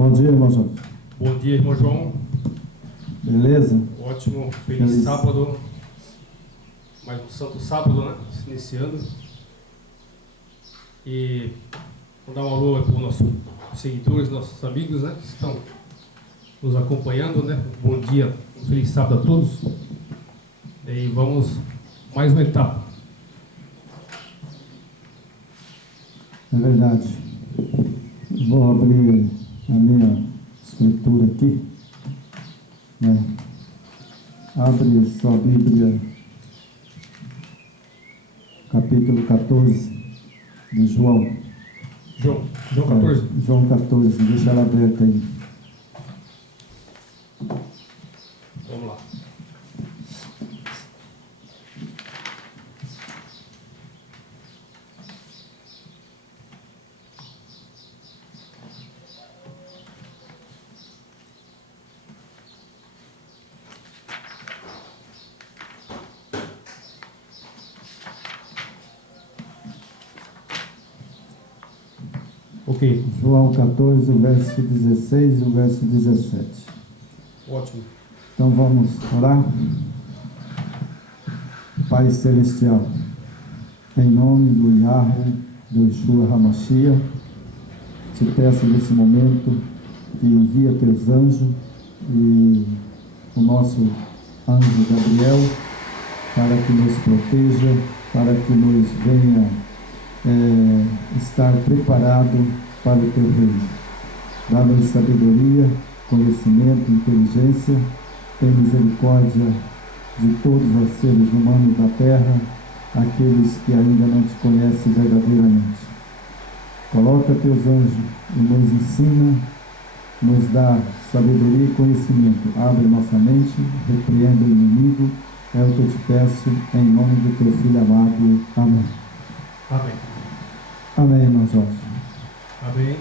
Bom dia, irmão João. Bom dia, irmão João. Beleza? Ótimo, feliz sábado. Mais um santo sábado, né? Se iniciando. E vou dar uma alô para os nossos seguidores, nossos amigos, né? Que estão nos acompanhando, né? Bom dia, um feliz sábado a todos. E vamos mais uma etapa. É verdade. Vou abrir a minha escritura aqui, né? Abre sua Bíblia, capítulo 14 de João. João 14. João 14, deixa ela aberta aí. Vamos lá. Ok. João 14, o verso 16 e o verso 17. Ótimo. Então vamos orar. Pai Celestial, em nome do Yahweh, do Yeshua HaMashiach, te peço nesse momento que envia teus anjos e o nosso anjo Gabriel para que nos proteja, para que nos venha estar preparado para o teu reino. Dá-nos sabedoria, conhecimento, inteligência, tem misericórdia de todos os seres humanos da terra, aqueles que ainda não te conhecem verdadeiramente. Coloca teus anjos e nos ensina, nos dá sabedoria e conhecimento. Abre nossa mente, repreenda o inimigo, é o que eu te peço, em nome do teu Filho amado. Amém. Amém. Amém, irmão Jorge. Amém.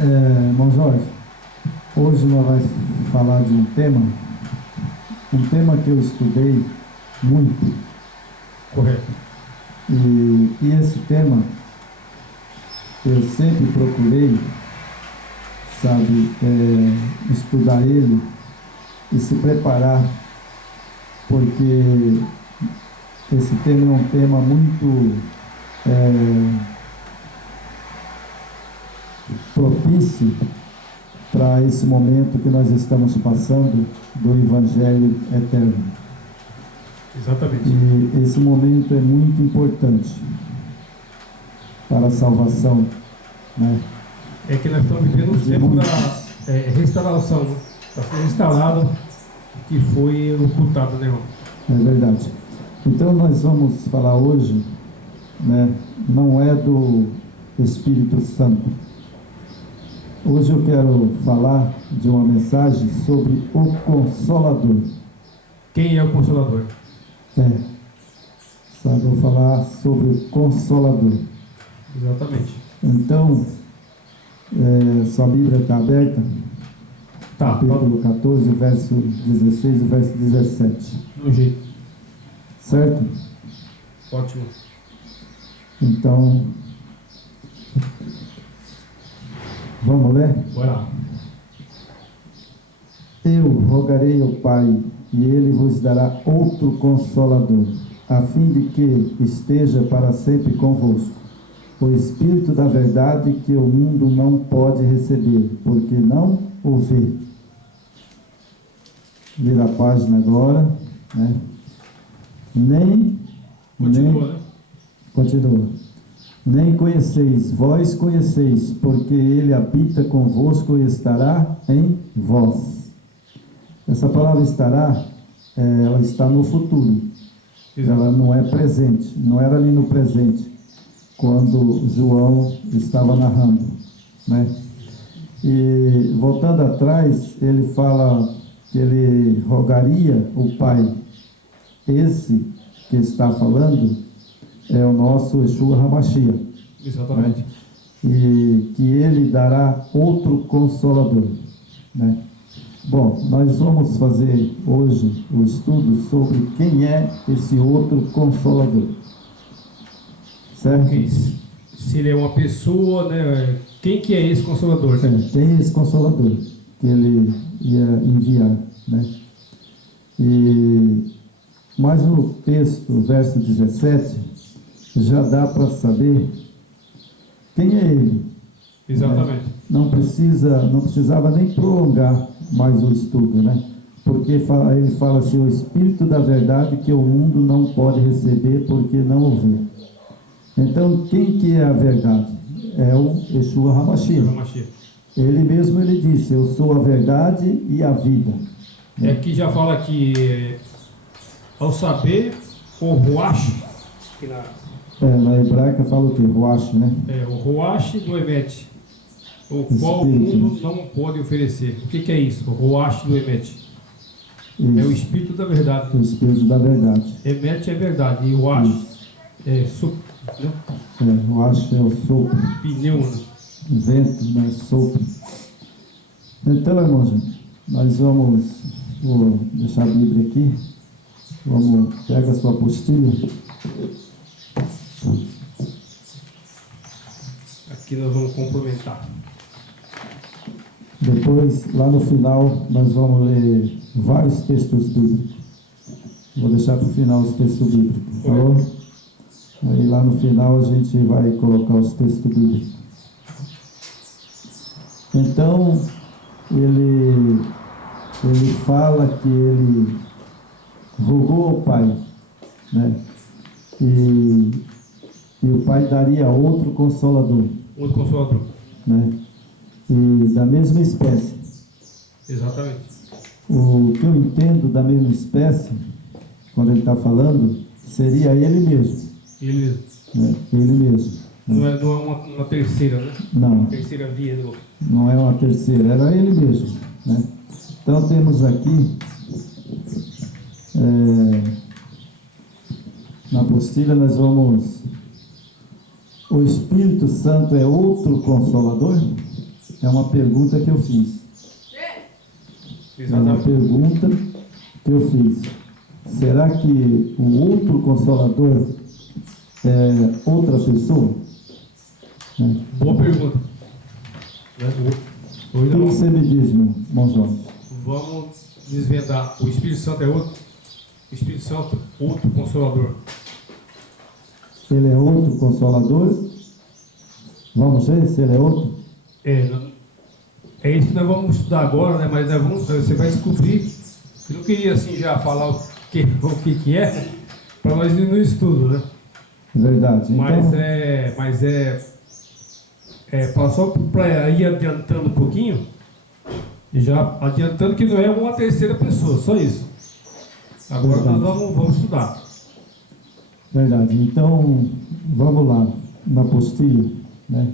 Irmão Jorge, hoje nós vamos falar de um tema que eu estudei muito. Correto. E esse tema eu sempre procurei, estudar ele e se preparar, porque esse tema é um tema muito propício para esse momento que nós estamos passando do Evangelho Eterno. Exatamente. E esse momento é muito importante para a salvação, né? É que nós estamos vivendo o tempo da restauração, né? Está sendo instalado que foi ocultado, né, irmão? É verdade. Então nós vamos falar hoje, né? Não é do Espírito Santo. Hoje eu quero falar de uma mensagem sobre o Consolador. Quem é o Consolador? Eu vou falar sobre o Consolador. Exatamente. Então, sua Bíblia está aberta? Tá. Capítulo 14, o verso 16 e o verso 17. Do jeito. Certo? Ótimo. Então, vamos ler? Bora lá. Eu rogarei ao Pai, e Ele vos dará outro Consolador, a fim de que esteja para sempre convosco, o Espírito da verdade que o mundo não pode receber, porque não o vê. Vira a página agora, né? Continua. Nem conheceis, vós conheceis, porque Ele habita convosco e estará em vós. Essa palavra estará, ela está no futuro. Ela não é presente, não era ali no presente, quando João estava narrando, né? E voltando atrás, ele fala que ele rogaria o Pai. Esse que está falando é o nosso Yeshua HaMashiach. Exatamente. Né? E que ele dará outro Consolador, né? Bom, nós vamos fazer hoje o estudo sobre quem é esse outro Consolador. Certo? Okay. se ele é uma pessoa, né? Quem que é esse Consolador? Né? Tem esse Consolador que ele ia enviar, né? Mas no texto, verso 17, já dá para saber quem é ele. Exatamente. Né? Não precisava nem prolongar mais o estudo, né? Porque ele fala assim, o Espírito da verdade que o mundo não pode receber porque não o vê. Então, quem que é a verdade? É o Yeshua HaMashiach. Ele mesmo disse, eu sou a verdade e a vida. É que já fala que ao saber o Ruach, que na hebraica fala o que? Ruach, né? O Ruach do Emet, o qual o mundo não pode oferecer. O que é isso? O Ruach do Emet. Isso. É o Espírito da verdade. O Espírito da verdade. Emet é verdade. E o Ruach é sopro. Ruach é o sopro. Pneuma. Vento, né? Sopro. Então, irmãos, nós vou deixar a Bíblia aqui. Pega a sua apostila. Aqui nós vamos complementar. Depois, lá no final, nós vamos ler vários textos bíblicos. Vou deixar para o final os textos bíblicos. Falou? Aí lá no final a gente vai colocar os textos bíblicos. Então, ele fala que ele rogou ao Pai, né? E o Pai daria outro Consolador. Outro Consolador. Né? E da mesma espécie. Exatamente. O que eu entendo da mesma espécie, quando ele está falando, seria ele mesmo. Ele mesmo. Né? Ele mesmo. Não é uma terceira, né? Não. Uma terceira via do... Não é uma terceira, era ele mesmo. Né? Então temos aqui, na apostila nós vamos... O Espírito Santo é outro Consolador? É uma pergunta que eu fiz. É uma pergunta que eu fiz. Será que o outro Consolador é outra pessoa? Boa pergunta. O que você me diz, meu irmão Jorge? Vamos desvendar. O Espírito Santo é outro? O Espírito Santo, outro Consolador. Ele é outro Consolador? Vamos ver se ele é outro? É isso que nós vamos estudar agora, né? Mas você vai descobrir. Eu não queria assim já falar o que é, para nós ir no estudo, né? Verdade. Só para ir adiantando um pouquinho, e já adiantando que não é uma terceira pessoa, só isso. Agora verdade. Nós vamos estudar. Verdade. Então, vamos lá, na apostila, né?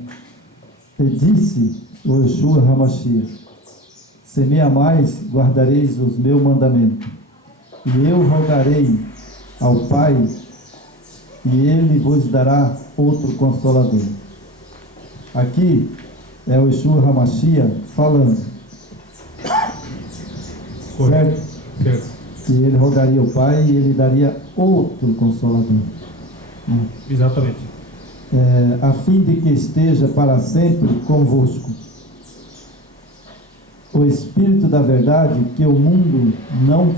E disse o Yeshua HaMashiach, se me amais, guardareis os meus mandamentos, e eu rogarei ao Pai, e Ele vos dará outro Consolador. Aqui é o Yeshua HaMashiach falando, certo? Que ele rogaria ao Pai e ele daria outro Consolador. Exatamente. A fim de que esteja para sempre convosco. O Espírito da verdade que o mundo não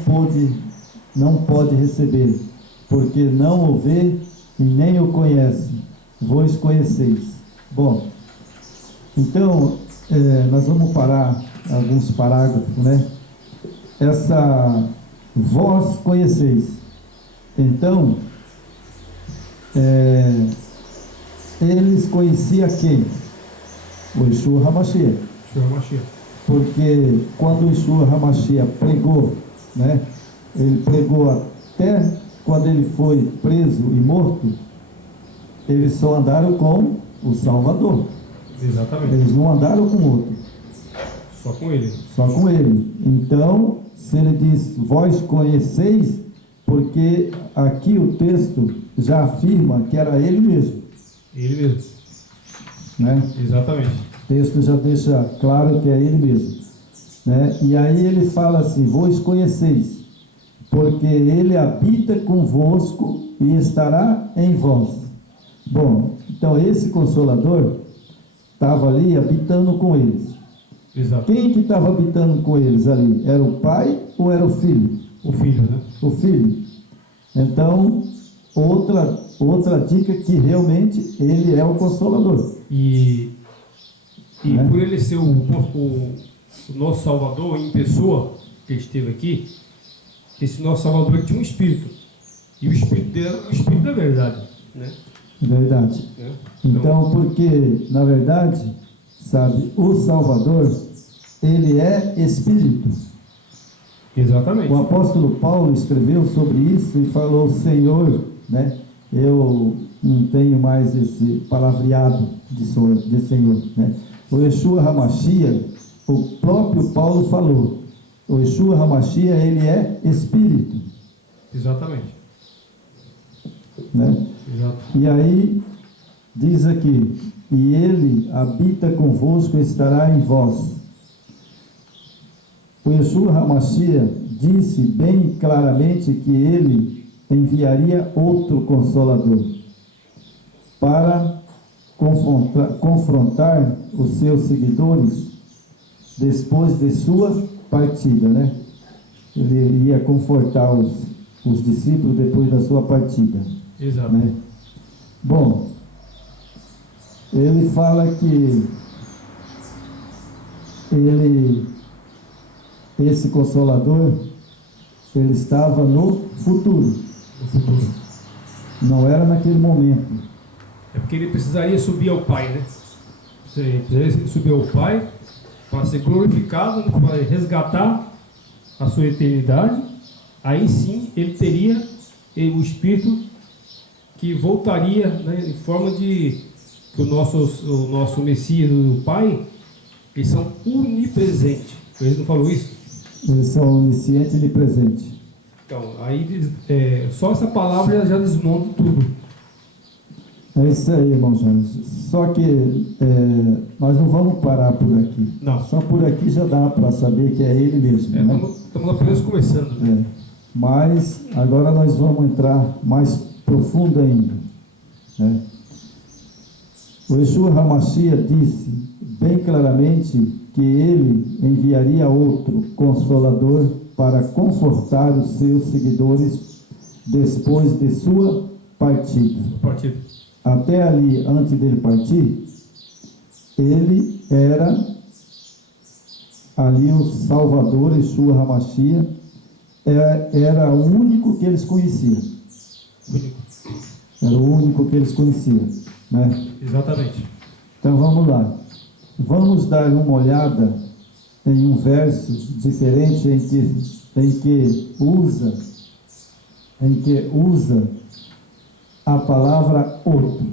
pode receber, porque não o vê e nem o conhece. Vós conheceis. Bom, então nós vamos parar alguns parágrafos, né? Essa vós conheceis. Então, eles conheciam quem? O Yeshua HaMashiach. Porque quando o Yeshua HaMashiach pregou, né? Ele pregou até quando ele foi preso e morto, eles só andaram com o Salvador. Exatamente. Eles não andaram com outro. Só com ele. Só com ele. Então, se ele diz, vós conheceis, porque aqui o texto já afirma que era ele mesmo. Ele mesmo. Né? Exatamente. O texto já deixa claro que é ele mesmo. Né? E aí ele fala assim, vós conheceis, porque ele habita convosco e estará em vós. Bom, Então esse Consolador estava ali habitando com eles. Exato. Quem que estava habitando com eles ali? Era o pai ou era o filho? O filho, né? O filho. Então, outra dica que realmente ele é o Consolador. E Né? por ele ser o nosso Salvador em pessoa, que ele esteve aqui, esse nosso Salvador ele tinha um espírito. E o espírito dele era o espírito da verdade, né? Verdade. Né? Então, porque, na verdade, sabe, o Salvador, ele é Espírito. Exatamente. O apóstolo Paulo escreveu sobre isso e falou: Senhor, né? Eu não tenho mais esse palavreado de Senhor, né? O Yeshua HaMashiach, o próprio Paulo falou, o Yeshua HaMashiach, ele é Espírito, Exatamente. né? Exato. E aí diz aqui: e ele habita convosco e estará em vós. O Yeshua HaMashiach disse bem claramente que ele enviaria outro Consolador para confrontar os seus seguidores depois de sua partida, né? Ele ia confortar os discípulos depois da sua partida. Exato. Né? Bom, ele fala que esse Consolador, ele estava no futuro, No futuro. não era naquele momento. É porque ele precisaria subir ao Pai, né? Ele precisaria subir ao Pai para ser glorificado, né? Para resgatar a sua eternidade. Aí sim ele teria o Espírito que voltaria, né, em forma de que o nosso Messias e o Pai, eles são onipresentes. Ele não falou isso? Eles são oniscientes e onipresentes. Então, aí só essa palavra já desmonta tudo. É isso aí, irmão Jorge. Só que nós não vamos parar por aqui. Não. Só por aqui já dá para saber que é ele mesmo, né? Estamos apenas começando. Né? Mas agora nós vamos entrar mais profundo ainda, né? O Yeshua HaMashiach disse bem claramente que ele enviaria outro Consolador para confortar os seus seguidores depois de sua partida. Até ali, antes dele partir, ele era ali o Salvador, Yeshua HaMashiach, era o único que eles conheciam. Era o único que eles conheciam, né? Exatamente. Então vamos lá. Vamos dar uma olhada em um verso diferente em que usa a palavra outro.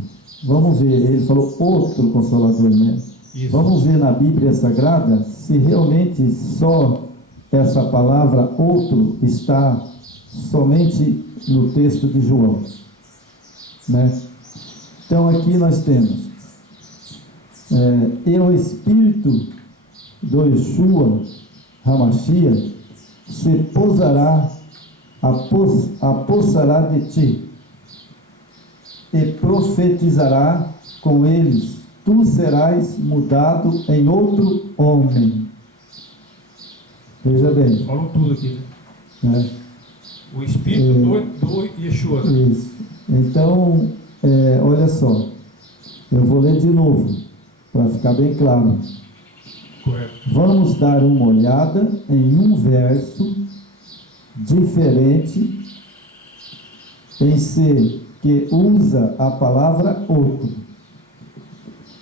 Vamos ver, ele falou outro Consolador, né? Isso. Vamos ver na Bíblia Sagrada se realmente só essa palavra outro está somente no texto de João, né? Então aqui nós temos e o Espírito do Yeshua HaMashiach se apossará de ti e profetizará com eles, tu serás mudado em outro homem. Veja bem. Falou tudo aqui, né? O Espírito do Yeshua. Né? Isso. Então, olha só, eu vou ler de novo, para ficar bem claro. Correto. Vamos dar uma olhada em um verso diferente em si, que usa a palavra outro.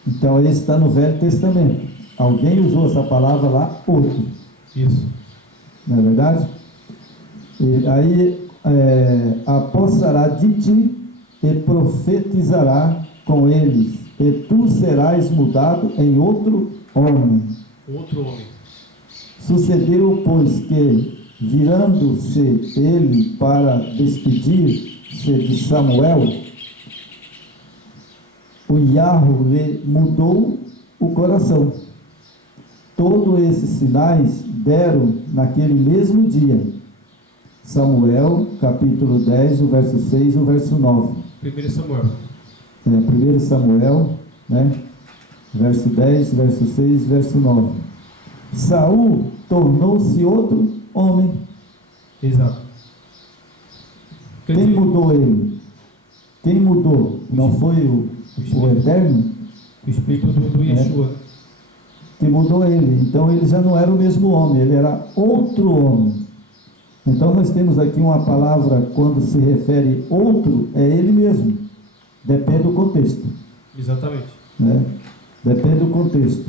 Então, esse está no Velho Testamento. Alguém usou essa palavra lá, outro. Isso. Não é verdade? E aí, apossará de ti e profetizará com eles, e tu serás mudado em outro homem. Outro homem. Sucedeu, pois, que, virando-se ele para despedir-se de Samuel, o Yahweh lhe mudou o coração. Todos esses sinais deram naquele mesmo dia. Samuel, capítulo 10, o verso 6 e o verso 9. 1 Samuel. 1 Samuel, né? Verso 10, verso 6, verso 9. Saul tornou-se outro homem. Exato. Quer Quem dizer, mudou ele? Quem mudou? Não foi o Eterno o espírito do Yeshua. que mudou ele. Então ele já não era o mesmo homem, ele era outro homem. Então nós temos aqui uma palavra, quando se refere outro, é ele mesmo. Depende do contexto, Exatamente. né? Depende do contexto.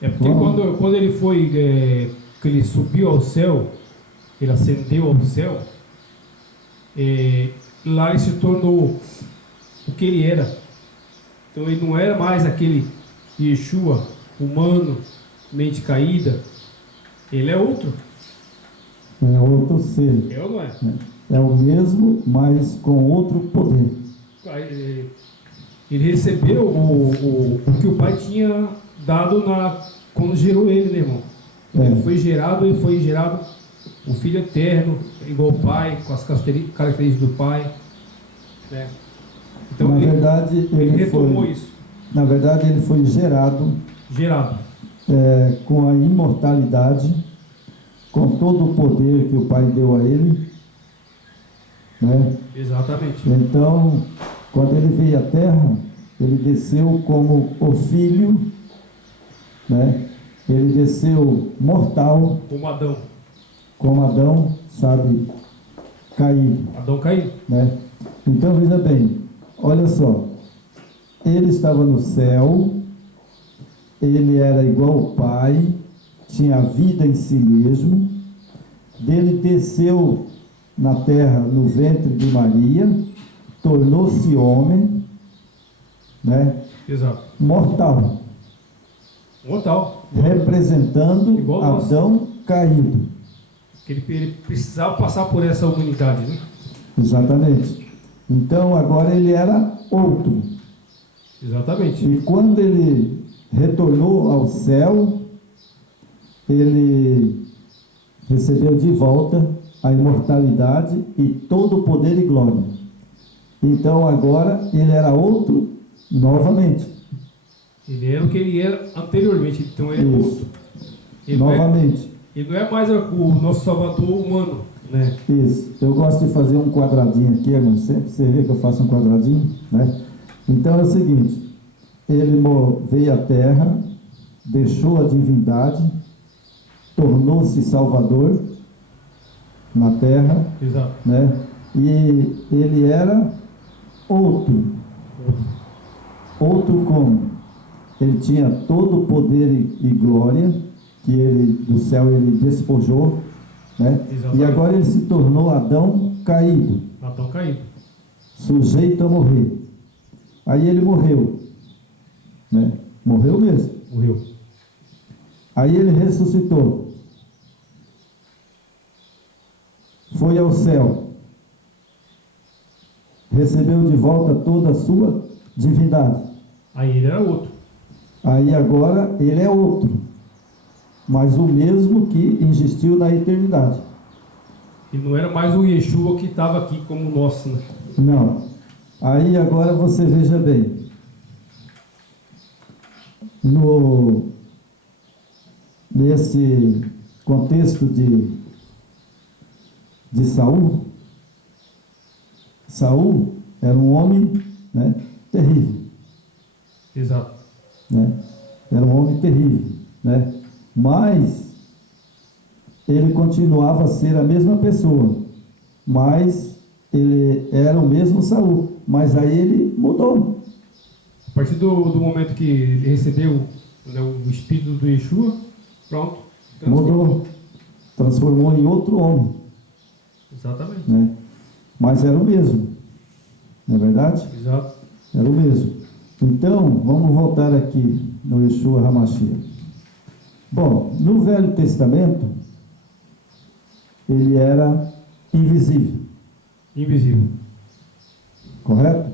É porque quando ele foi, que ele subiu ao céu, ele ascendeu ao céu, lá ele se tornou o que ele era. Então ele não era mais aquele Yeshua humano, mente caída. Ele é outro. É outro ser. É ou não é? É o mesmo, mas com outro poder. Ele recebeu o que o pai tinha dado quando gerou ele, né, irmão? Ele foi gerado o Filho Eterno, igual o Pai, com as características do Pai, né? Então Na verdade, ele retomou foi, isso. na verdade, ele foi gerado com a imortalidade, com todo o poder que o Pai deu a ele, né? Exatamente. Então, quando ele veio à Terra, ele desceu como o Filho, né? Ele desceu mortal, como Adão, sabe, caído. Adão caído. Né? Então veja bem, olha só, ele estava no céu, ele era igual ao Pai, tinha vida em si mesmo, dele desceu na terra, no ventre de Maria, tornou-se homem, né? Exato. Mortal, representando igual Adão caído. Ele precisava passar por essa humanidade, né? Exatamente. Então agora ele era outro. Exatamente. E quando ele retornou ao céu, ele recebeu de volta a imortalidade e todo o poder e glória. Então agora ele era outro novamente. Ele era o que ele era anteriormente, então ele é outro. Ele novamente. Ele não é mais o nosso Salvador humano, né? Isso. Eu gosto de fazer um quadradinho aqui, irmão. Sempre você vê que eu faço um quadradinho, né? Então é o seguinte: ele veio à terra, deixou a divindade, tornou-se Salvador na terra, exato, né? E ele era outro como? Ele tinha todo o poder e glória que ele do céu ele despojou, né? Exatamente. E agora ele se tornou Adão caído, sujeito a morrer. Aí ele morreu, né? Morreu mesmo. Morreu. Aí ele ressuscitou, foi ao céu, recebeu de volta toda a sua divindade. Aí ele era outro. Aí agora ele é outro, mas o mesmo que existiu na eternidade. E não era mais o Yeshua que estava aqui como nosso, né? Não. Aí agora você veja bem, nesse contexto de Saul era um homem, né, terrível. Exato. Né? Era um homem terrível, né? Mas ele continuava a ser a mesma pessoa, mas ele era o mesmo Saul, mas aí ele mudou. A partir do momento que ele recebeu, né, o espírito do Yeshua, pronto, transformou em outro homem. Exatamente. Né? Mas era o mesmo, não é verdade? Exato. Era o mesmo. Então, vamos voltar aqui no Yeshua HaMashiach. Bom, no Velho Testamento, ele era invisível. Invisível. Correto?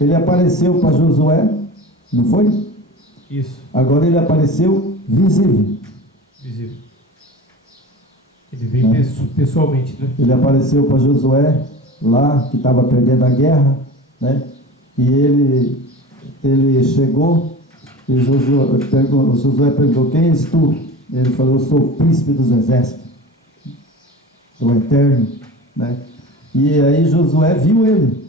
Ele apareceu para Josué, não foi? Isso. Agora ele apareceu visível. Visível. Ele veio pessoalmente, né? Ele apareceu para Josué, lá, que estava perdendo a guerra, né? E ele chegou e Josué perguntou: quem és tu? Ele falou: eu sou o príncipe dos exércitos, o Eterno, né? E aí Josué viu ele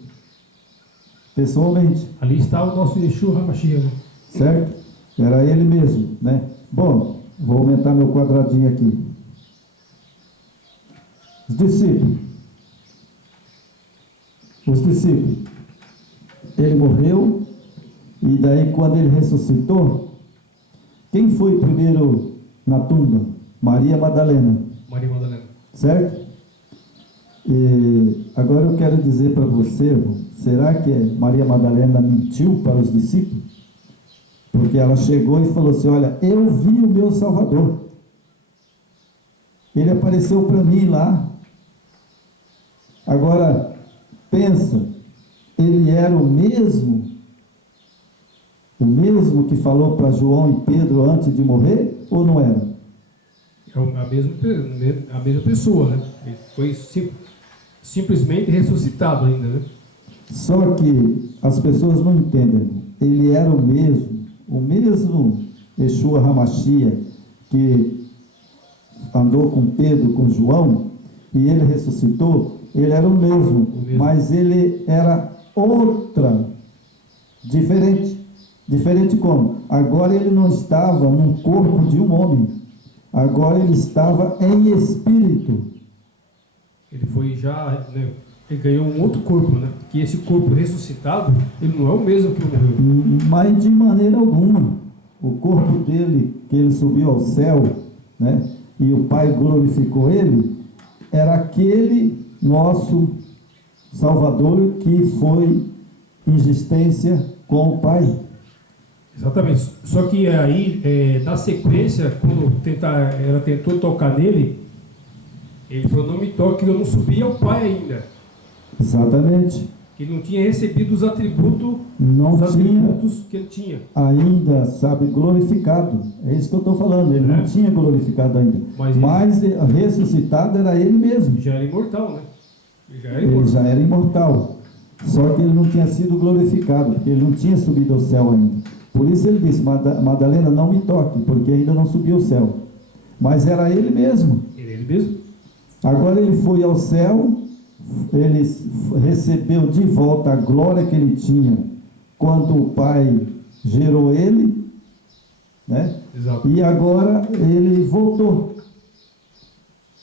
pessoalmente. Ali está o nosso Yeshua HaMashiach, né? Certo? Era ele mesmo, né? Bom, vou aumentar meu quadradinho aqui. Os discípulos. Ele morreu, e daí quando ele ressuscitou, quem foi primeiro na tumba? Maria Madalena. Maria Madalena. Certo? E agora eu quero dizer para você, irmão, será que Maria Madalena mentiu para os discípulos? Porque ela chegou e falou assim: olha, eu vi o meu Salvador, ele apareceu para mim lá. Agora, pensa, ele era o mesmo que falou para João e Pedro antes de morrer, ou não era? É a mesma pessoa, né? Ele foi simplesmente ressuscitado ainda, né? Só que as pessoas não entendem. Ele era o mesmo Yeshua HaMashiach que andou com Pedro, com João, e ele ressuscitou. Ele era o mesmo, mas ele era outra, diferente. Diferente como? Agora ele não estava num corpo de um homem, agora ele estava em espírito. Ele foi já, né, ele ganhou um outro corpo, né? Que esse corpo ressuscitado, ele não é o mesmo que morreu. Mas de maneira alguma. O corpo dele, que ele subiu ao céu, né? E o Pai glorificou ele, era aquele nosso Salvador que foi em existência com o Pai. Exatamente. Só que aí, na sequência, quando ela tentou tocar nele, ele falou: não me toque, eu não subi ao Pai ainda. Exatamente. Ele não tinha recebido os atributos, que ele tinha. Ainda, sabe, glorificado. É isso que eu estou falando. Ele não tinha glorificado ainda. Mas ressuscitado era ele mesmo. Já era imortal, né? Ele já era imortal. Só que ele não tinha sido glorificado, porque ele não tinha subido ao céu ainda. Por isso ele disse: Madalena, não me toque, porque ainda não subiu ao céu. Mas era ele mesmo. Ele mesmo. Agora ele foi ao céu, ele recebeu de volta a glória que ele tinha quando o Pai gerou ele, né? Exato. E agora ele voltou.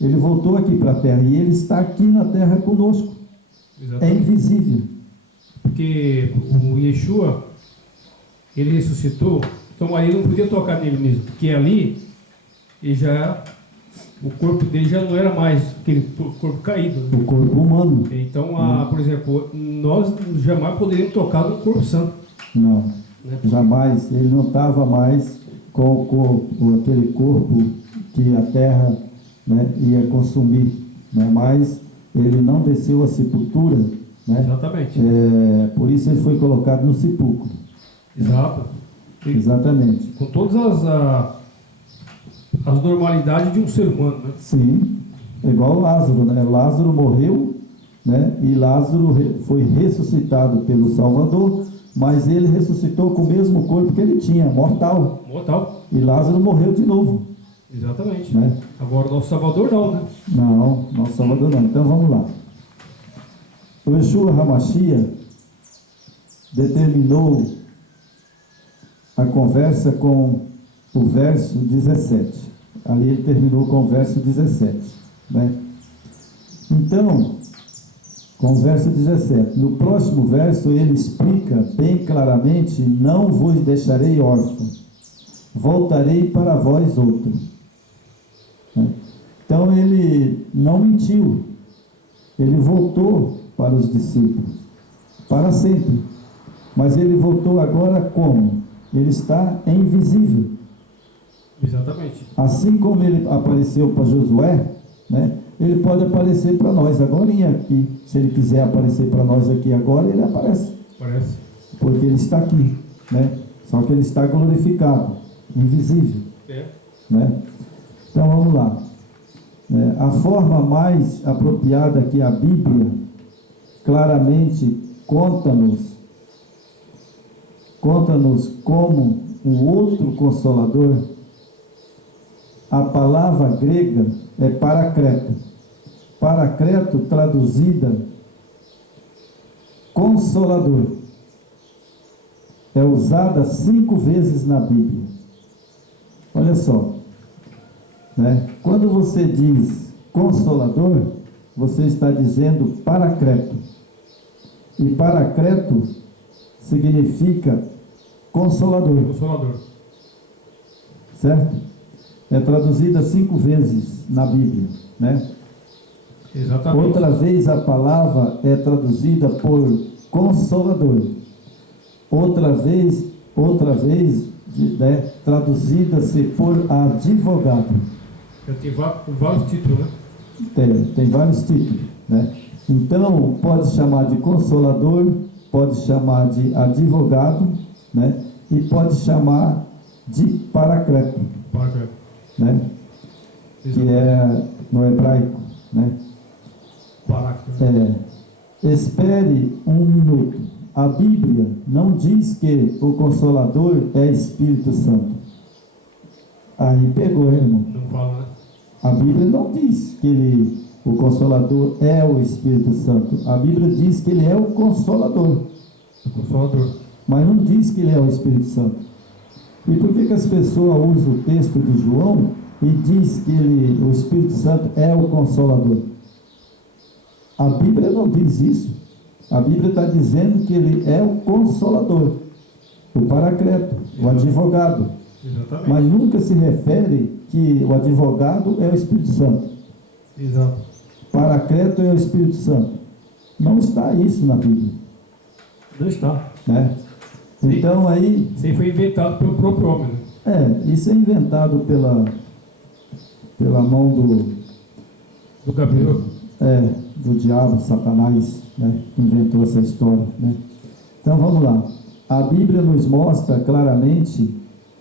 Ele voltou aqui para a terra, e ele está aqui na terra conosco. Exatamente. É invisível. Porque o Yeshua, ele ressuscitou, então aí não podia tocar nele mesmo, porque ali ele já, o corpo dele já não era mais aquele corpo caído, né? O corpo humano. Então, por exemplo, nós jamais poderíamos tocar no corpo santo. Não, né? Jamais. Ele não estava mais com aquele corpo que a terra, né, ia consumir, né? Mas ele não desceu à sepultura, né? Exatamente. Por isso ele foi colocado no sepulcro. Exato. Exatamente. Com todas as normalidades de um ser humano, né? Sim, é igual Lázaro, né? Lázaro morreu, né? E Lázaro foi ressuscitado pelo Salvador, mas ele ressuscitou com o mesmo corpo que ele tinha, mortal. Mortal. E Lázaro morreu de novo. Exatamente. Né? Agora o nosso Salvador não, né? Não, nosso Salvador não. Então vamos lá. O Yeshua HaMashiach determinou a conversa com o verso 17. Ali ele terminou com o verso 17. Né? Então, com o verso 17. No próximo verso ele explica bem claramente: não vos deixarei órfãos, voltarei para vós outro. Né? Então ele não mentiu. Ele voltou para os discípulos, para sempre. Mas ele voltou agora como? Ele está invisível. Exatamente. Assim como ele apareceu para Josué, né? Ele pode aparecer para nós agora aqui. Se ele quiser aparecer para nós aqui agora, ele aparece. Parece. Porque ele está aqui, né? Só que ele está glorificado, invisível. Né? Então vamos lá. A forma mais apropriada que a Bíblia claramente conta-nos como o outro Consolador. A palavra grega é paracleto. Paracleto, traduzida, Consolador. É usada 5 vezes na Bíblia. Olha só, né? Quando você diz Consolador, você está dizendo paracleto. E paracleto significa Consolador. Consolador. Certo? É traduzida 5 vezes na Bíblia, né? Exatamente. Outra vez a palavra é traduzida por Consolador. Outra vez, né, traduzida-se por advogado. Tem vários títulos, né? Tem vários títulos, né? Então, pode chamar de Consolador, pode chamar de advogado, né? E pode chamar de paracleto, Paracleto. né? Que é no hebraico, né? Paracleto. Espere um minuto. A Bíblia não diz que o Consolador é Espírito Santo. Aí pegou, irmão. Não fala, né? A Bíblia não diz que o Consolador é o Espírito Santo. A Bíblia diz que ele é o Consolador. Consolador. Mas não diz que ele é o Espírito Santo. E por que as pessoas usam o texto de João e diz que o Espírito Santo é o Consolador? A Bíblia não diz isso. A Bíblia está dizendo que ele é o Consolador, o paracleto, o advogado. Exatamente. Mas nunca se refere que o advogado é o Espírito Santo. Exato. Paracleto é o Espírito Santo. Não está isso na Bíblia, Não está. né? Então aí... Isso aí foi inventado pelo próprio homem, né? Isso é inventado pela mão Do Gabriel. do diabo, Satanás, né? Que inventou essa história, né? Então vamos lá. A Bíblia nos mostra claramente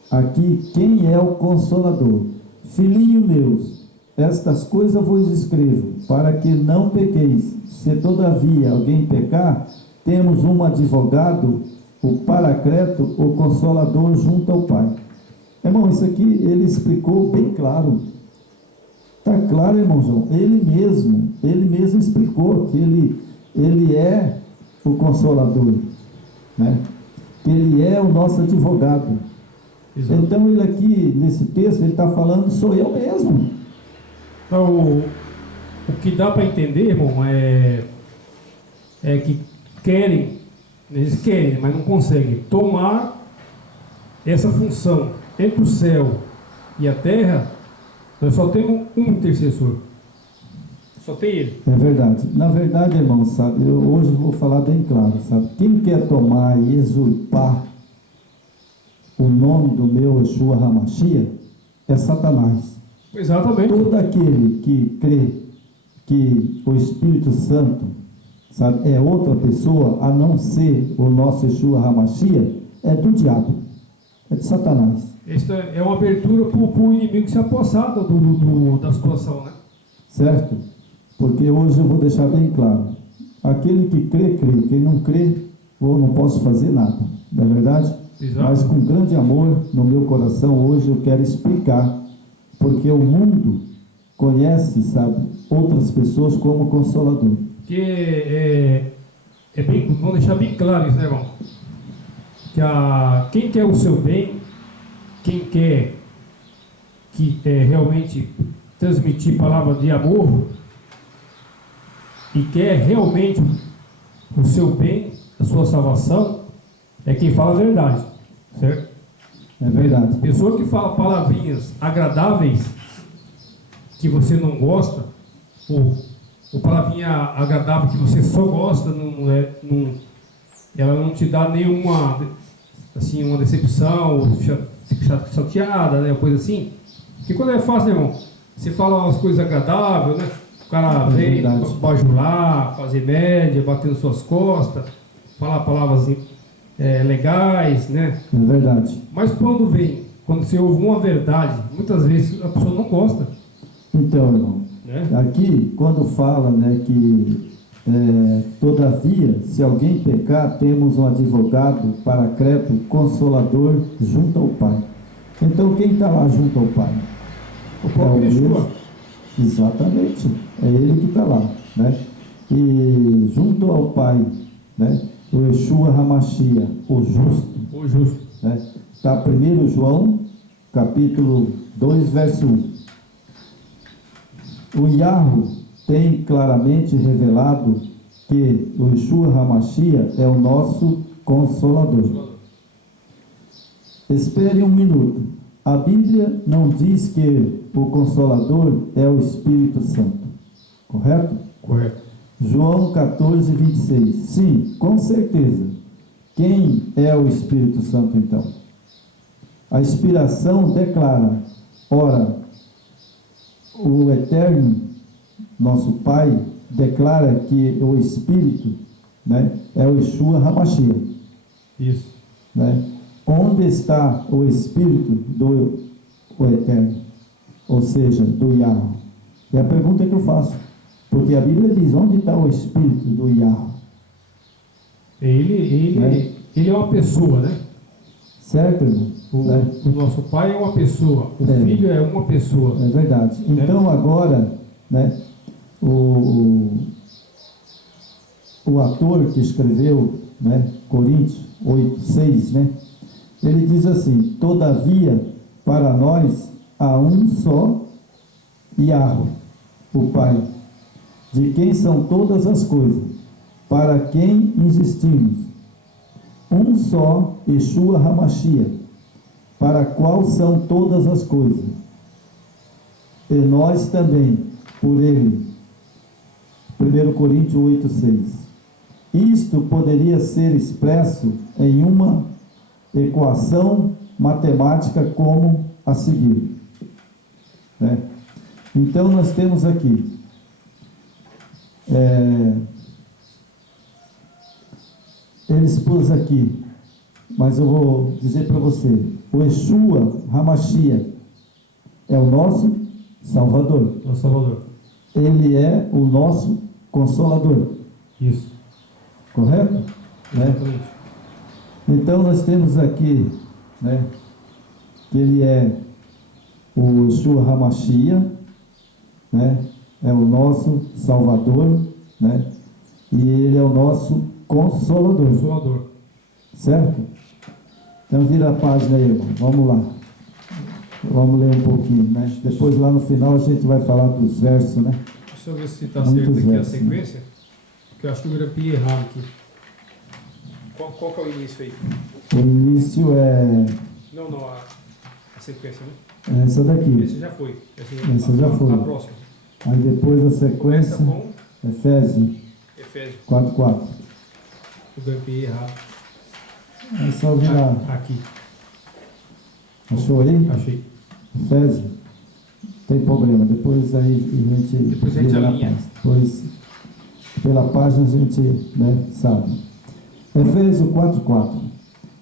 aqui quem é o Consolador. Filhinhos meus, estas coisas vos escrevo, para que não pequeis. Se todavia alguém pecar, temos um advogado, o Paracleto, o Consolador, junto ao Pai. Irmão, isso aqui ele explicou bem claro. Está claro, irmão João? Ele mesmo explicou que ele é o Consolador, né? Que ele é o nosso advogado. Exato. Então ele aqui, nesse texto, ele está falando, sou eu mesmo. Então, o que dá para entender, irmão, é que eles querem, mas não conseguem tomar essa função entre o céu e a terra. Nós só temos um intercessor. Só tem ele. É verdade. Na verdade, irmão, sabe, hoje eu vou falar bem claro, sabe? Quem quer tomar e usurpar o nome do meu Yeshua HaMashiach é Satanás. Exatamente. Todo aquele que crê que o Espírito Santo, sabe, é outra pessoa, a não ser o nosso Yeshua HaMashiach, é do diabo, é de Satanás. Esta é uma abertura para o inimigo se apossar da situação, né? Certo? Porque hoje eu vou deixar bem claro. Aquele que crê, crê. Quem não crê, eu não posso fazer nada. Não é verdade? Exato. Mas com grande amor no meu coração, hoje eu quero explicar. Porque o mundo conhece, sabe, outras pessoas como Consolador. Porque vamos deixar bem claro isso, né, irmão? Que quem quer o seu bem, quem quer realmente transmitir palavra de amor e quer realmente o seu bem, a sua salvação, é quem fala a verdade, certo? É verdade. Pessoa que fala palavrinhas agradáveis que você não gosta, ou palavrinha agradável que você só gosta, ela não te dá nenhuma, assim, uma decepção, ou fica chateada, né, coisa assim. Porque quando é fácil, né, irmão? Você fala umas coisas agradáveis, né? O cara vem bajular, fazer média, batendo suas costas, falar palavras legais, né? É verdade. Mas quando você ouve uma verdade, muitas vezes a pessoa não gosta. Então, irmão, Né? aqui, quando fala, né, que Todavia, se alguém pecar, temos um advogado paracleto, consolador, junto ao Pai. Então, quem está lá junto ao Pai? O próprio Yeshua. Exatamente, é ele que está lá, né? E junto ao Pai, né? O Yeshua Hamashia, o justo. O justo. Né? Está 1 João, capítulo 2, verso 1. O Yahweh tem claramente revelado que o Yeshua Hamashia é o nosso Consolador. Espere um minuto. A Bíblia não diz que o Consolador é o Espírito Santo, correto? Correto. João 14, 26. Sim, com certeza. Quem é o Espírito Santo então? A inspiração declara: ora, o Eterno, nosso Pai, declara que o Espírito, né, é o Yeshua Hamashia. Isso. Né? Onde está o Espírito do Eterno? Ou seja, do Yahweh? É a pergunta que eu faço. Porque a Bíblia diz: onde está o Espírito do Yahweh? Ele é uma pessoa, né? Certo, irmão? O nosso Pai é uma pessoa, o Filho é uma pessoa. É verdade. Então agora, né, o ator que escreveu, né, Coríntios 8, 6, né, ele diz assim: todavia, para nós há um só Yahweh, o Pai, de quem são todas as coisas, para quem existimos. Um só Yeshua Hamashia, para qual são todas as coisas. E nós também, por ele. 1 Coríntios 8, 6. Isto poderia ser expresso em uma equação matemática como a seguir. Né? Então nós temos aqui eles pôs aqui, mas eu vou dizer para você: o Yeshua Hamashia é o nosso Salvador. Nosso Salvador. Ele é o nosso Consolador. Isso. Correto? Né? Então nós temos aqui, né, que ele é o Yeshua Hamashia, né, é o nosso Salvador, né, e ele é o nosso Consolador. Consolador. Certo? Então vira a página aí, irmão. Vamos lá. Vamos ler um pouquinho, né? Depois lá no final a gente vai falar dos versos, né? Deixa eu ver se está certo aqui versos, a sequência. Né? Porque eu acho que eu gravei errado aqui. Qual que é o início aí? O início é... Não, a sequência, né? Essa daqui. Esse já foi. Essa já foi. A próxima. Aí depois a sequência... Começa com... Efésios 4:4. Eu gravei errado. É só virar. Aqui. Achou aí? Achei. Efésios. Tem problema. Depois aí a gente alinha. Depois, pela página a gente, né, sabe. Efésios 4:4.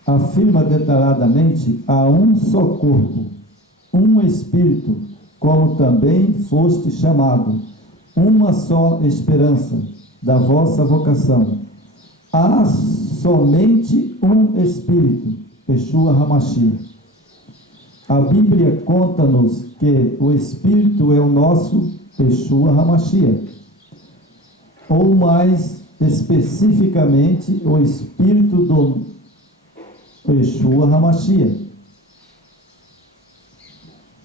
Afirma detalhadamente: há um só corpo, um Espírito, como também foste chamado, uma só esperança da vossa vocação. Há somente um Espírito, Yeshua Hamashia. A Bíblia conta-nos que o Espírito é o nosso Yeshua Hamashia, ou mais especificamente o Espírito do Yeshua Hamashia,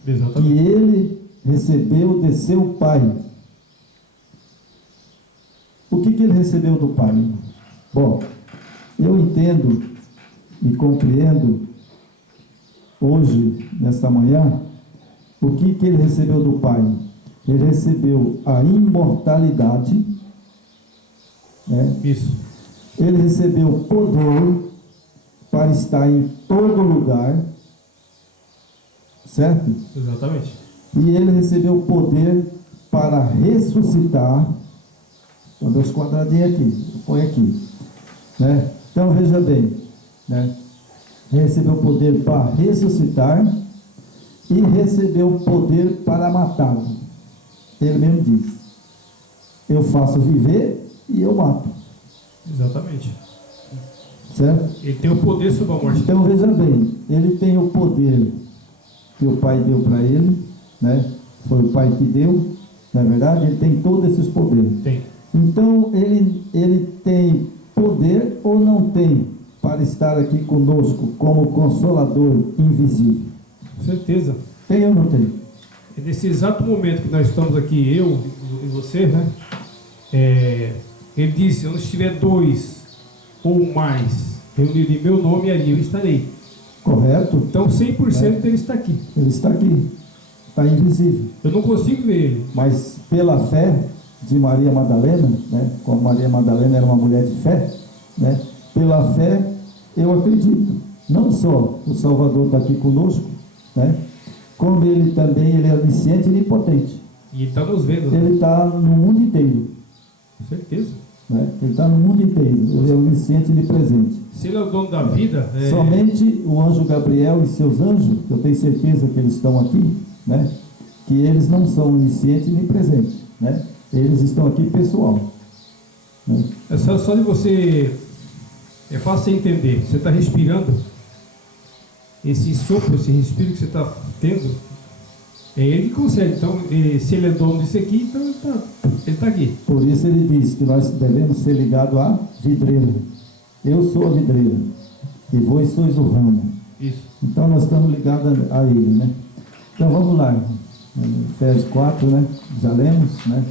exatamente, que ele recebeu de seu Pai. O que ele recebeu do Pai? Bom, eu entendo e compreendo hoje, nesta manhã, o que ele recebeu do Pai. Ele recebeu a imortalidade, né? Isso. Ele recebeu poder para estar em todo lugar, certo? Exatamente. E ele recebeu poder para ressuscitar. Então, meus quadradinhos aqui, põe aqui, né? Então veja bem, né? Recebeu poder para ressuscitar e recebeu poder para matá-lo. Ele mesmo diz: eu faço viver e eu mato. Exatamente. Certo? Ele tem o poder sobre a morte. Então veja bem, ele tem o poder que o Pai deu para ele, né? Foi o Pai que deu, não é verdade? Ele tem todos esses poderes. Tem. Então ele tem poder ou não tem para estar aqui conosco como Consolador invisível? Com certeza. Tem ou não tem? É nesse exato momento que nós estamos aqui, eu e você, né? Ele disse: onde estiver 2 ou mais reunidos em meu nome, ali eu estarei. Correto? Então 100% ele está aqui. Ele está aqui, está invisível. Eu não consigo ver ele. Mas pela fé de Maria Madalena, né? Como Maria Madalena era uma mulher de fé, né? Pela fé eu acredito. Não só o Salvador está aqui conosco, né? Como ele também ele é onisciente e onipotente. E ele está nos vendo. Né? Ele está no mundo inteiro. Com certeza. Né? Ele está no mundo inteiro. Ele é onisciente e onipresente. Se ele é o dono da vida... Somente o anjo Gabriel e seus anjos, eu tenho certeza que eles estão aqui, né? Que eles não são oniscientes nem presentes, né? Eles estão aqui pessoal. Né? É só de você... É fácil você entender. Você está respirando, esse sopro, esse respiro que você está tendo, é ele que consegue. Então, se ele é dono disso aqui, então ele está aqui. Por isso ele diz que nós devemos ser ligados à vidreira. Eu sou a vidreira e vós sois o ramo. Isso. Então nós estamos ligados a ele, né? Então vamos lá, Efésios 4, né? Já lemos, né?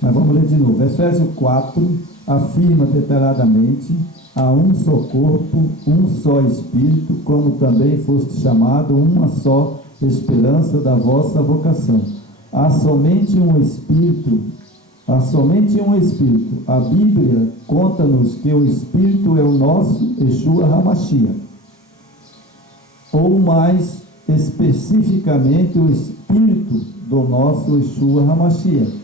Mas vamos ler de novo. Efésios 4 afirma detalhadamente: há um só corpo, um só Espírito, como também foste chamado, uma só esperança da vossa vocação. Há somente um Espírito. Há somente um Espírito. A Bíblia conta-nos que o Espírito é o nosso Yeshua HaMashiach. Ou mais especificamente, o Espírito do nosso Yeshua HaMashiach.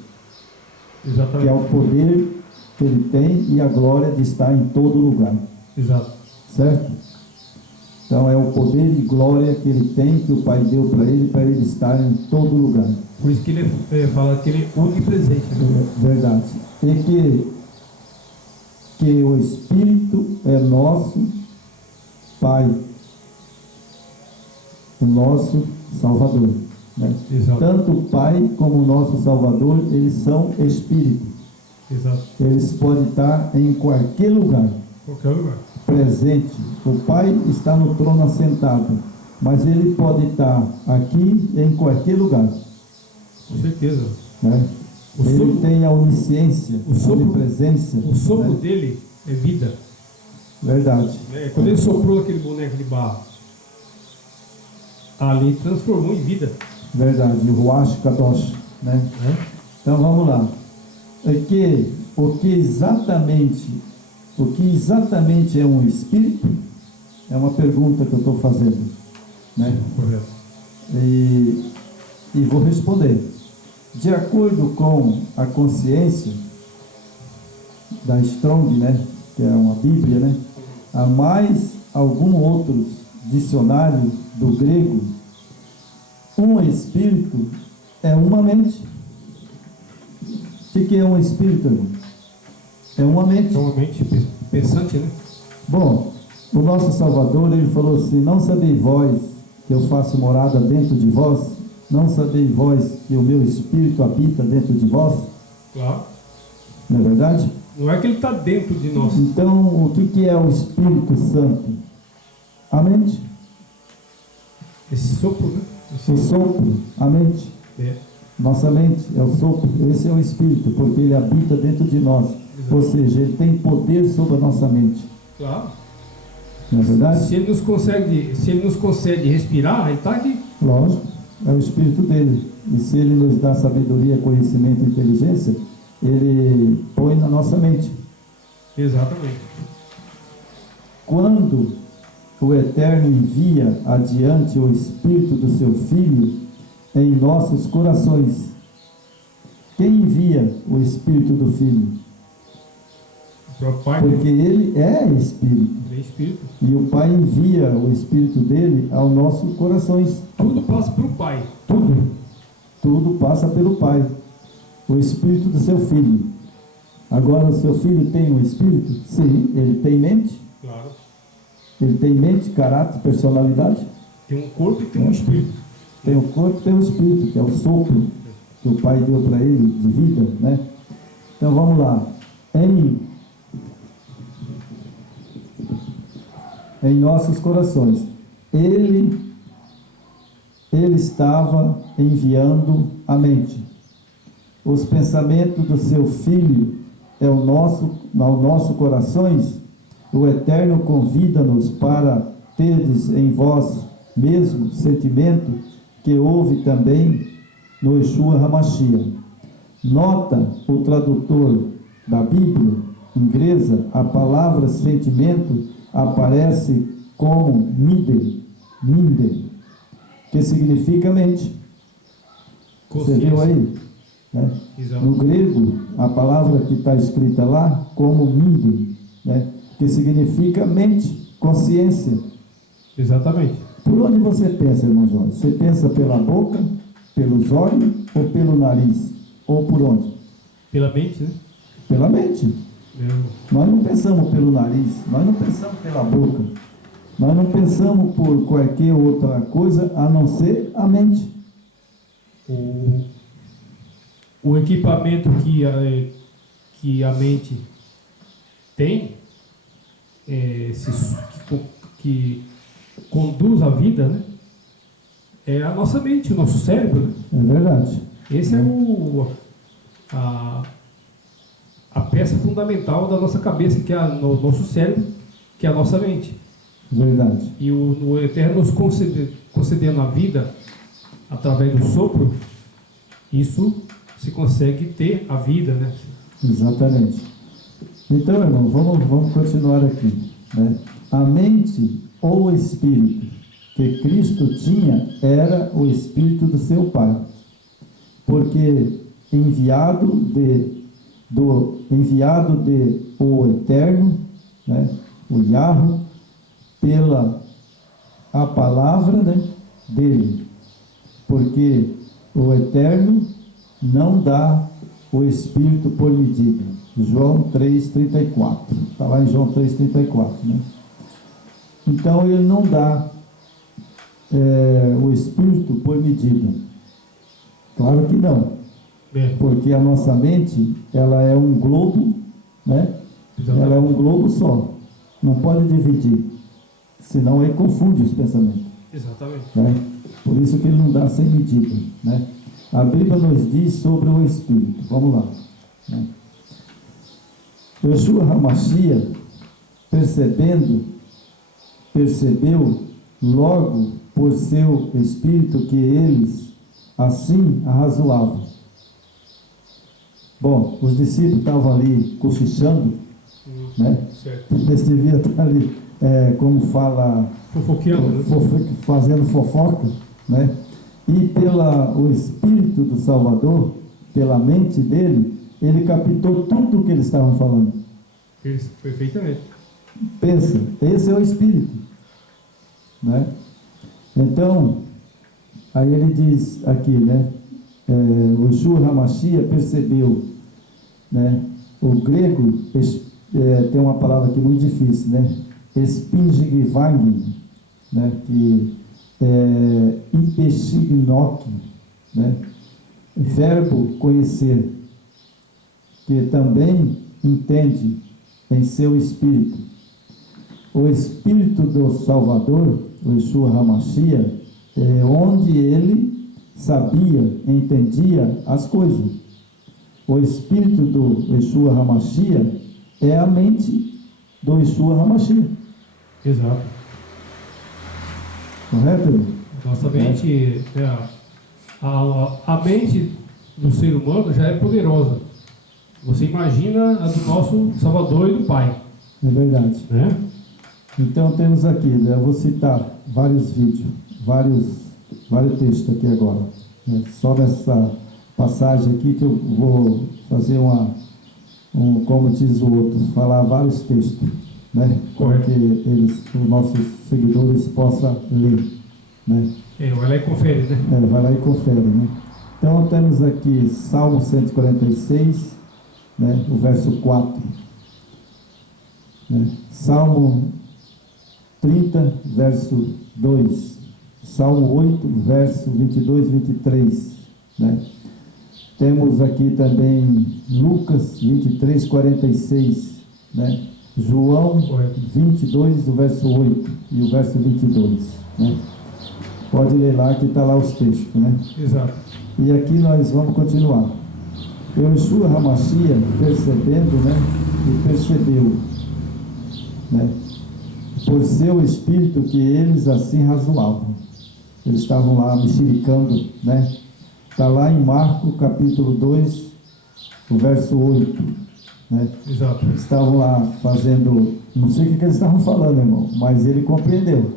Exatamente. Que é o poder que ele tem e a glória de estar em todo lugar. Exato. Certo? Então é o poder e glória que ele tem, que o Pai deu para ele estar em todo lugar. Por isso que ele fala que ele é onipresente. Né? É verdade. E que o Espírito é nosso Pai, o nosso Salvador. Né? Exato. Tanto o Pai como o nosso Salvador, eles são Espírito. Exato. Eles podem estar em qualquer lugar. Qualquer lugar. Presente. O Pai está no trono assentado, mas ele pode estar aqui em qualquer lugar. Com certeza. Né? Ele tem a onisciência, a onipresença. O sopro né? dele é vida. Verdade. Quando ele soprou aquele boneco de barro, ali transformou em vida. Verdade. O Ruach Kadosh. Né? Então vamos lá. O que exatamente é um espírito? É uma pergunta que eu estou fazendo, né? Correto. E vou responder. De acordo com a consciência da Strong, né? Que é uma Bíblia, né? Há mais algum outro dicionário do grego, um espírito é uma mente. O que é um espírito, irmão? É uma mente. É uma mente pensante, né? Bom, o nosso Salvador, ele falou assim: não sabeis vós que eu faço morada dentro de vós? Não sabeis vós que o meu Espírito habita dentro de vós? Claro. Não é verdade? Não é que ele está dentro de nós. Então, o que é o Espírito Santo? A mente. Esse sopro, né? O sopro, a mente. É. Nossa mente é o sopro. Esse é o Espírito, porque ele habita dentro de nós. Exato. Ou seja, ele tem poder sobre a nossa mente. Claro. Não é verdade? Se ele nos concede respirar, ele está aqui. Lógico, é o Espírito dele. E se ele nos dá sabedoria, conhecimento e inteligência, ele põe na nossa mente. Exatamente. Quando o Eterno envia adiante o Espírito do seu Filho em nossos corações, quem envia o Espírito do Filho? O próprio Pai. Porque ele é Espírito. Ele é Espírito. E o Pai envia o Espírito dele aos nossos corações. Tudo passa pelo Pai. Tudo passa pelo Pai. O Espírito do seu Filho. Agora, o seu filho tem um espírito? Sim. Ele tem mente? Claro. Ele tem mente, caráter, personalidade? Tem um corpo e tem um espírito. Tem o corpo e tem o espírito, que é o sopro que o Pai deu para ele de vida, né? Então vamos lá. Em nossos corações, ele estava enviando a mente. Os pensamentos do seu Filho ao nosso corações. O Eterno convida-nos para teres em vós mesmo sentimento que houve também no Yeshua HaMashiach. Nota o tradutor da Bíblia inglesa, a palavra sentimento aparece como minder, que significa mente. Você viu aí? Né? No grego, a palavra que está escrita lá, como minder, né? Que significa mente, consciência. Exatamente. Por onde você pensa, irmão Jorge? Você pensa pela boca, pelos olhos ou pelo nariz? Ou por onde? Pela mente, né? Pela mente. Nós não pensamos pelo nariz, nós não pensamos pela boca, nós não pensamos por qualquer outra coisa a não ser a mente. O equipamento que a mente tem, que conduz a vida, né? É a nossa mente, o nosso cérebro, né? É verdade. Esse é a peça fundamental da nossa cabeça, que é o nosso cérebro, que é a nossa mente. Verdade. E o Eterno nos concedendo a vida através do sopro, isso se consegue ter a vida, né? Exatamente. Então, irmão, vamos continuar aqui, né? A mente ou o espírito que Cristo tinha era o espírito do seu Pai, porque enviado de o Eterno, né, o Yahweh, pela a palavra, né, dele, porque o Eterno não dá o Espírito por medida. João 3,34, está lá em João 3,34, né? Então ele não dá o Espírito por medida. Claro que não. Porque a nossa mente, ela é um globo, né? Exatamente. Ela é um globo só. Não pode dividir. Senão ele confunde os pensamentos. Exatamente. Né? Por isso que ele não dá sem medida, né? A Bíblia nos diz sobre o Espírito. Vamos lá. Né? Yeshua HaMashiach, percebeu logo por seu Espírito que eles assim arrazoavam. Bom, os discípulos estavam ali cochichando, né? Certo. Eles deviam estar ali, como fala, fofoqueando, né? Fazendo fofoca, né? E o Espírito do Salvador, pela mente dele, ele captou tudo o que eles estavam falando. Perfeitamente. Pensa, esse é o Espírito, né? Então, aí ele diz aqui, né? O Yeshua HaMashiach percebeu, né? O grego tem uma palavra aqui muito difícil, né? Spingivang, né? Que é impeshignok, né? Verbo conhecer, que também entende em seu espírito. O Espírito do Salvador, o Yeshua HaMashiach, onde ele sabia, entendia as coisas. O Espírito do Yeshua HaMashiach é a mente do Yeshua HaMashiach. Exato. Correto? Nossa mente, a mente do ser humano já é poderosa. Você imagina a do nosso Salvador e do Pai. É verdade. Né? Então temos aqui, né, eu vou citar vários vídeos, vários textos aqui agora. Né? Só nessa passagem aqui que eu vou fazer como diz o outro, falar vários textos, né? Para que os nossos seguidores possam ler. Né? Vai lá e confere, né? Vai lá e confere, né? Então temos aqui Salmo 146, né? O verso 4. Né? Salmo 30, verso 2. Salmo 8, verso 22 e 23. Né? Temos aqui também Lucas 23, 46. Né? João 22, o verso 8 e o verso 22. Né? Pode ler lá que está lá os textos. Né? Exato. E aqui nós vamos continuar. Yeshua HaMashiach, percebendo, né? E percebeu, né? Por seu espírito que eles assim razoavam. Eles estavam lá mexericando, né? Está lá em Marcos capítulo 2, o verso 8. Né? Exato. Eles estavam lá fazendo, não sei o que eles estavam falando, irmão, mas ele compreendeu.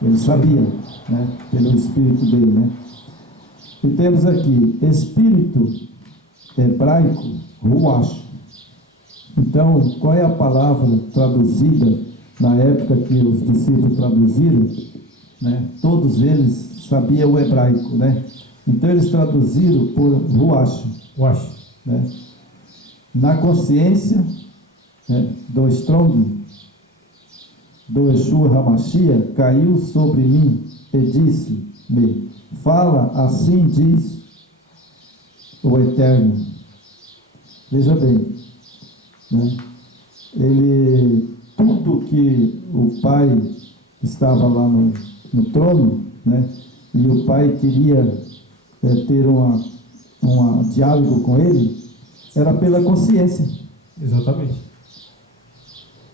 Ele sabia, né? Pelo espírito dele, né? E temos aqui, espírito hebraico, ruach. Então, qual é a palavra traduzida na época que os discípulos traduziram? Né? Todos eles sabiam o hebraico, né? Então eles traduziram por ruach. Ruach. Né? Na consciência, né, do Strong, do Yeshua HaMashiach, caiu sobre mim e disse-me: fala, assim diz o Eterno. Veja bem, né? Tudo que o Pai estava lá no trono, né? E o Pai queria ter um diálogo com ele, era pela consciência. Exatamente.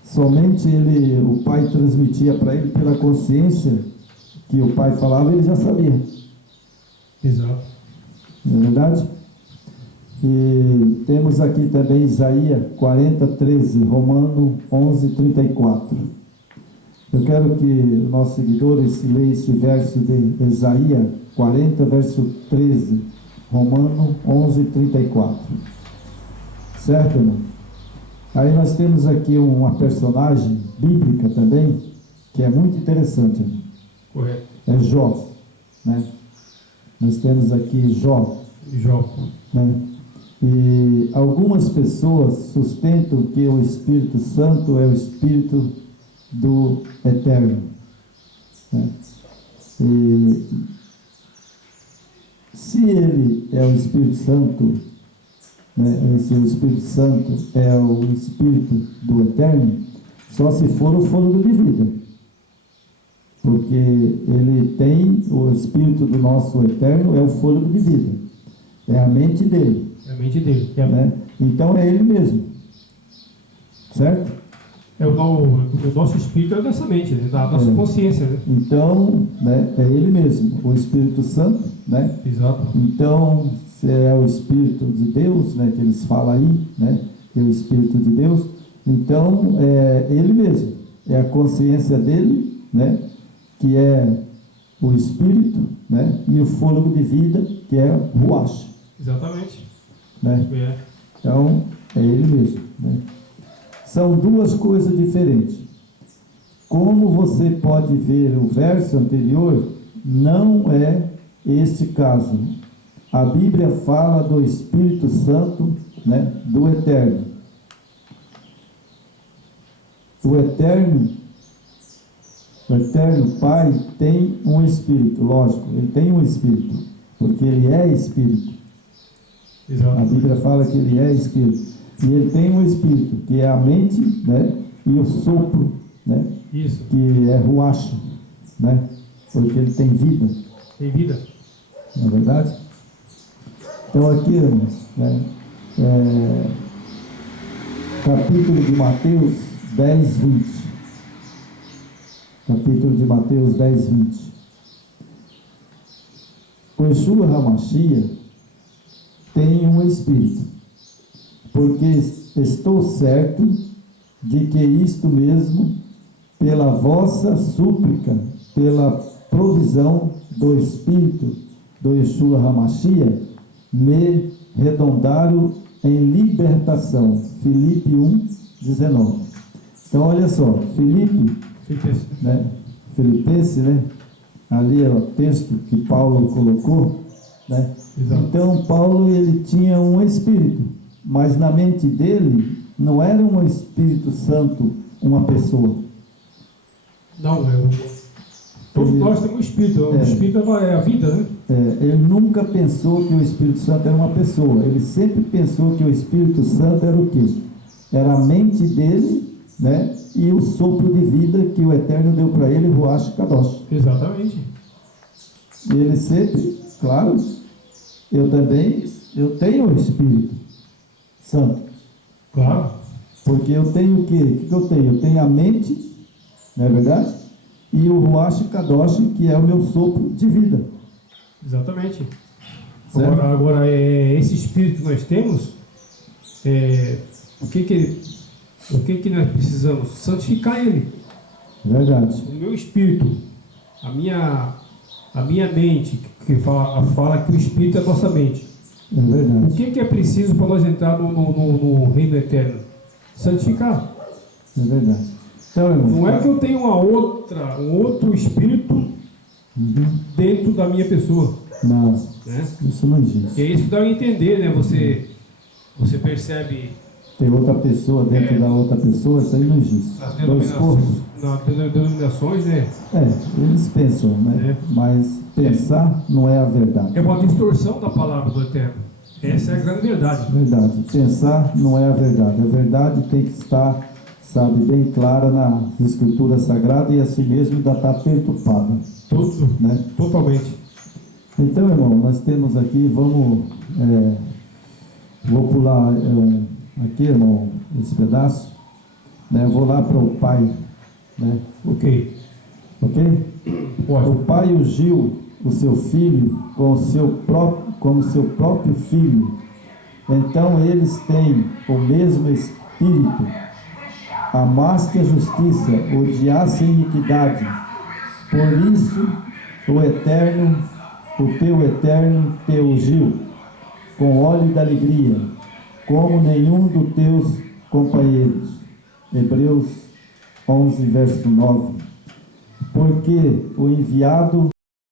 Somente o Pai transmitia para ele pela consciência que o Pai falava, ele já sabia. Exato. Não é verdade? E temos aqui também Isaías 40, 13, Romano 11, 34. Eu quero que nossos seguidores leiam esse verso de Isaías 40, verso 13, Romano 11, 34. Certo, irmão? Aí nós temos aqui uma personagem bíblica também, que é muito interessante, irmão. Correto. É Jó, né? Nós temos aqui Jó. Jó. Né? E algumas pessoas sustentam que o Espírito Santo é o Espírito do Eterno. Né? E se ele é o Espírito Santo, né, esse Espírito Santo é o Espírito do Eterno, só se for o fôlego de vida. Porque ele tem o Espírito do nosso Eterno, é o fôlego de vida. É a mente dele. É a mente dele. Né? Então é ele mesmo. Certo? O nosso espírito é dessa mente, né? Da nossa consciência, né? Então, né, é ele mesmo, o Espírito Santo, né? Exato. Então, se é o Espírito de Deus, né, que eles falam aí, né, que é o Espírito de Deus, então é ele mesmo, é a consciência dele, né, que é o Espírito, né, e o fôlego de vida, que é o Ruach. Exatamente. Né? É. Então, é ele mesmo, né? São duas coisas diferentes. Como você pode ver o verso anterior, não é este caso. A Bíblia fala do Espírito Santo, né, do Eterno. O Eterno Pai tem um Espírito, lógico, ele tem um Espírito, porque ele é Espírito. Exato. A Bíblia fala que ele é Espírito. E ele tem um Espírito, que é a mente, né, e o sopro, né, Isso. que é Ruach, né, porque ele tem vida. Tem vida. Não é verdade? Então aqui, irmãos, né, capítulo de Mateus 10, 20. Capítulo de Mateus 10, 20. O Yeshua HaMashiach tem um Espírito, porque estou certo de que isto mesmo, pela vossa súplica, pela provisão do Espírito do Yeshua HaMashiach, me redondaram em libertação. Filipe 1, 19. Então olha só, Filipenses, né? Ali é o texto que Paulo colocou, né? Exato. Então Paulo, ele tinha um Espírito, mas na mente dele não era um Espírito Santo, uma pessoa. Não, todos nós temos um espírito. O espírito é a vida, né? Ele nunca pensou que o Espírito Santo era uma pessoa. Ele sempre pensou que o Espírito Santo era o quê? Era a mente dele, né? E o sopro de vida que o Eterno deu para ele, Ruach Kadosh. Exatamente. E ele sempre, claro, eu tenho o Espírito Santo. Claro. Porque eu tenho o quê? O que eu tenho? Eu tenho a mente, não é verdade? E o Ruach Kadosh, que é o meu sopro de vida. Exatamente. Certo? Agora, esse espírito que nós temos, o que nós precisamos? Santificar ele. Verdade. O meu espírito, a minha mente, que fala que o espírito é a nossa mente. É verdade. O que é preciso para nós entrar no reino eterno? Santificar. É verdade. Então, irmão, Não é que eu tenho um outro espírito dentro da minha pessoa. não, Né? isso não existe. Que é isso que dá a entender, né? Você percebe Tem outra pessoa dentro da outra pessoa, isso aí não existe. nas Dois corpos. denominações, né? Eles pensam, né? Mas pensar não é a verdade. É uma distorção da palavra do Eterno. Essa é a grande verdade. Verdade. Pensar não é a verdade. A verdade tem que estar, sabe, bem clara na Escritura Sagrada e assim mesmo ainda está perturbada. Tudo, Né? totalmente. Então, irmão, nós temos aqui, vou pular aqui, irmão, esse pedaço, né? Vou lá para o pai, né? Ok. Ok? Pode. O pai ungiu o seu filho como seu próprio filho. Então eles têm o mesmo espírito. Amaste a justiça, odiaste a iniquidade. Por isso o teu Eterno te ungiu com óleo da alegria, como nenhum dos teus companheiros. Hebreus 11, verso 9. Porque o enviado